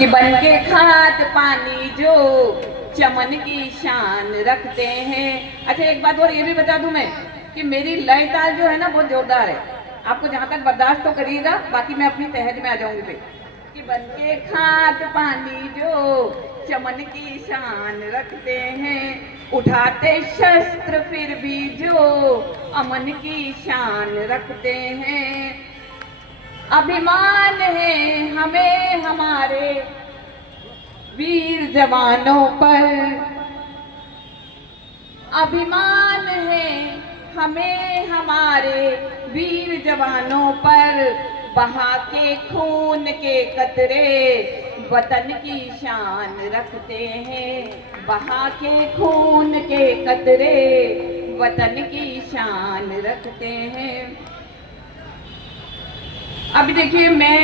कि बन के खाद पानी जो चमन की शान रखते हैं। अच्छा एक बात और ये भी बता दूं मैं कि मेरी लय ताल जो है ना बहुत जोरदार है। आपको जहां तक बर्दाश्त तो करिएगा, बाकी मैं अपनी तहज में आ जाऊंगी फिर। कि बन के खाद पानी जो चमन की शान रखते हैं, उठाते शस्त्र फिर भी जो अमन की शान रखते हैं। अभिमान है हमें हमारे वीर जवानों पर, अभिमान है हमें हमारे वीर जवानों पर। बहा के खून के कतरे वतन की शान रखते हैं, बहा के खून के कतरे वतन की शान रखते हैं। अभी देखिए मैं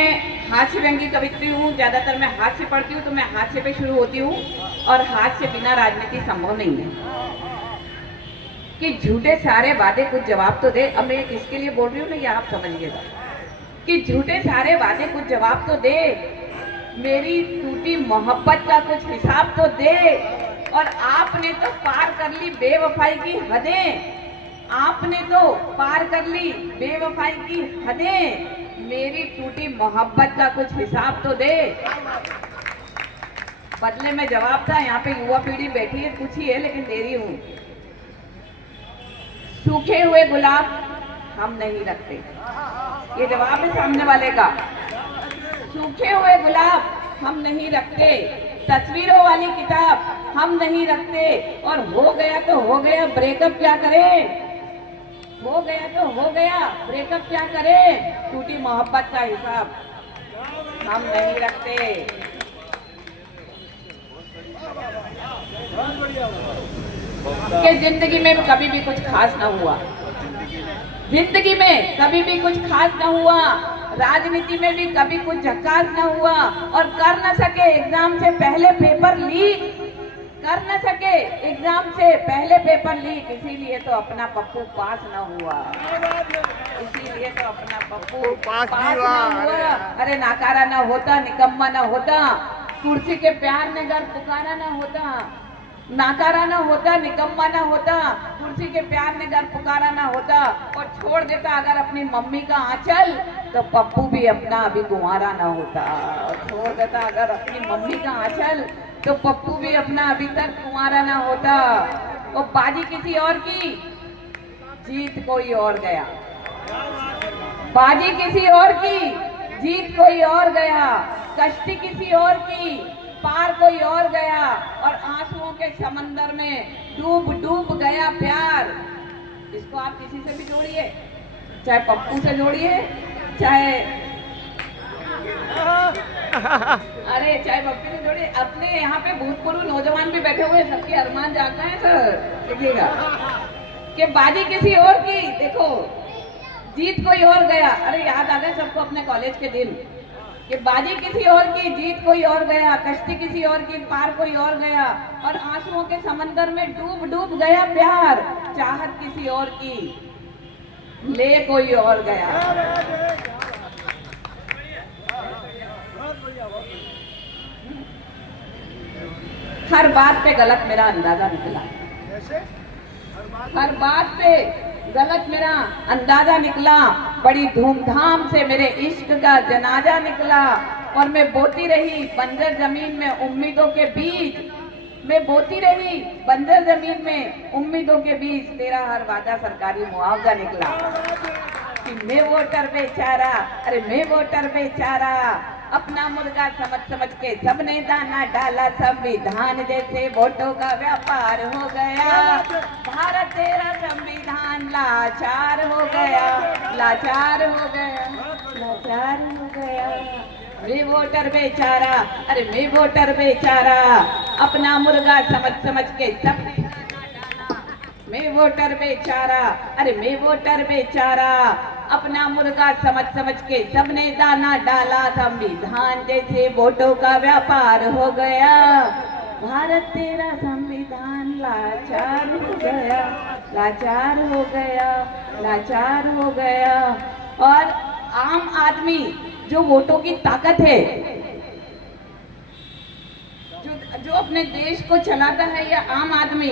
हास्य व्यंग्य कवित्री हूँ, ज्यादातर मैं हास्य पढ़ती हूँ तो मैं हास्य पे शुरू होती हूँ, और हास्य बिना राजनीति संभव नहीं है। कि झूठे सारे वादे कुछ जवाब तो दे। अब मैं किसके लिए बोल रही हूँ ना, ये आप समझिएगा। कि झूठे सारे वादे कुछ जवाब तो दे, मेरी टूटी मोहब्बत का कुछ हिसाब तो दे। और आपने तो पार कर ली बेवफाई की हदें, आपने तो पार कर ली बेवफाई की हदें, मेरी टूटी मोहब्बत का कुछ हिसाब तो दे। बदले में जवाब था, यहाँ पे युवा पीढ़ी बैठी है, कुछ ही है लेकिन दे रही हूँ। सूखे हुए गुलाब हम नहीं रखते, ये जवाब है सामने वाले का। सूखे हुए गुलाब हम नहीं रखते, तस्वीरों वाली किताब हम नहीं रखते, और हो गया तो हो गया, ब्रेकअप क्या करें, हो गया तो हो गया, ब्रेकअप क्या करें, टूटी मोहब्बत का हिसाब हम नहीं रखते। कि जिंदगी में कभी भी कुछ खास ना हुआ, जिंदगी में कभी भी कुछ खास ना हुआ, राजनीति में भी कभी कुछ झकास ना हुआ, और कर न सके एग्जाम से पहले पेपर लीक, कर न सके एग्जाम से पहले पेपर लीक, इसीलिए तो अपना पप्पू पास ना हुआ, इसीलिए तो अपना पप्पू पास ना हुआ। अरे नाकारा ना होता, निकम्मा ना होता, कुर्सी के प्यार ने घर पुकारा ना होता, नाकारा ना होता, निकम्मा ना होता, कुर्सी के प्यार ने घर पुकारा ना होता, और छोड़ देता अगर अपनी मम्मी का आंचल, तो पप्पू भी अपना अभी कुंवारा ना होता। और छोड़ देता अगर अपनी मम्मी का आंचल, तो पप्पू भी अपना अभी तक कुंवारा ना होता। और बाजी किसी और की, जीत कोई और गया, बाजी किसी और की, जीत कोई और गया, कश्ती किसी और की, पार कोई और गया, और आंसुओं के समंदर में डूब डूब गया प्यार। इसको आप किसी से भी जोड़िए, चाहे पप्पू से जोड़िए, चाहे अरे चाहे पप्पू से जोड़िए, अपने यहाँ पे भूतपूर्व नौजवान भी बैठे हुए, सबके अरमान जागता है सर, देखिएगा कि बाजी किसी और की, देखो जीत कोई और गया। अरे याद आ गए सबको अपने कॉलेज के दिन, कि बाजी किसी और की, जीत कोई और गया, कश्ती किसी और की, पार कोई और गया, और आंसुओं के समंदर में डूब डूब गया प्यार, चाहत किसी और की, ले कोई और गया। हर बात पे गलत मेरा अंदाजा निकला, हर बात पे गलत मेरा अंदाजा निकला, बड़ी धूमधाम से मेरे इश्क का जनाजा निकला, और मैं बोती रही बंजर जमीन में उम्मीदों के बीच, मैं बोती रही बंजर जमीन में उम्मीदों के बीच, तेरा हर वादा सरकारी मुआवजा निकला। कि मैं वोटर बेचारा, अरे मैं वोटर बेचारा, अपना मुर्गा समझ समझ के सबने दाना डाला, संविधान जैसे वोटों का व्यापार हो गया, भारत तेरा संविधान लाचार हो गया, लाचार हो गया, लाचार हो गया। मैं वोटर बेचारा, अरे मैं वोटर बेचारा, अपना मुर्गा समझ समझ के सबने दाना डाला, मैं वोटर बेचारा, अरे मैं वोटर बेचारा, अपना मुर्गा समझ समझ के सबने दाना डाला, संविधान जैसे वोटों का व्यापार हो गया, भारत तेरा संविधान लाचार हो गया, लाचार हो गया, लाचार हो गया। और आम आदमी जो वोटों की ताकत है, जो अपने देश को चलाता है या आम आदमी,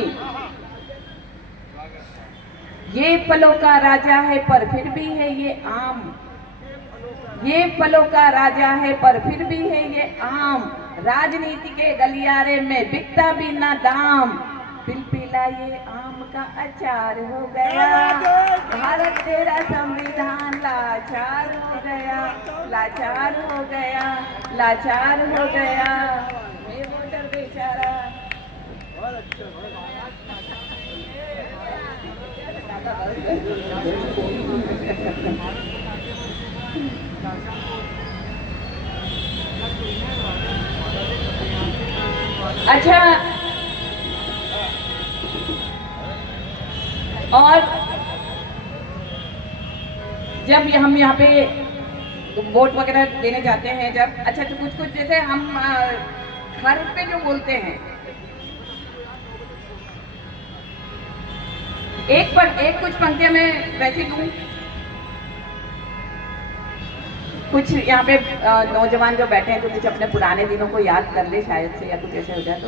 ये फलों का राजा है पर फिर भी है ये आम। ये फलों का राजा है पर फिर भी है ये आम। राजनीति के गलियारे में बिकता भी ना दाम। पिलपिला ये आम का अचार हो गया। भारत तेरा संविधान लाचार हो गया, लाचार हो गया, लाचार हो गया। ये वोटर बेचारा। अच्छा, और जब हम यहाँ पे वोट वगैरह देने जाते हैं, जब अच्छा तो कुछ कुछ जैसे हम घर पे जो बोलते हैं, एक कुछ पंक्तियां मैं वैसे दूं। कुछ यहाँ पे नौजवान जो बैठे हैं तो कुछ अपने पुराने दिनों को याद कर ले शायद से, या कुछ ऐसे हो जाए तो।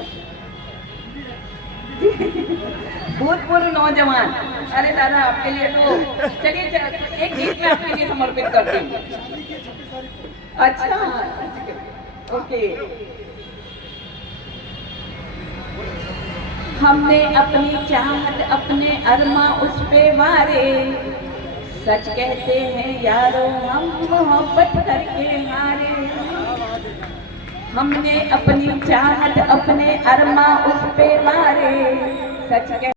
भूतपूर्व नौजवान, अरे दादा आपके लिए तो चलिए एक गीत मैं आपके लिए समर्पित करती हूँ। अच्छा, ओके। हमने अपनी चाहत अपने अरमा उस पे मारे, सच कहते हैं यारों हम मोहब्बत करके हारे। हमने अपनी चाहत अपने अरमा उस पे मारे, सच कहते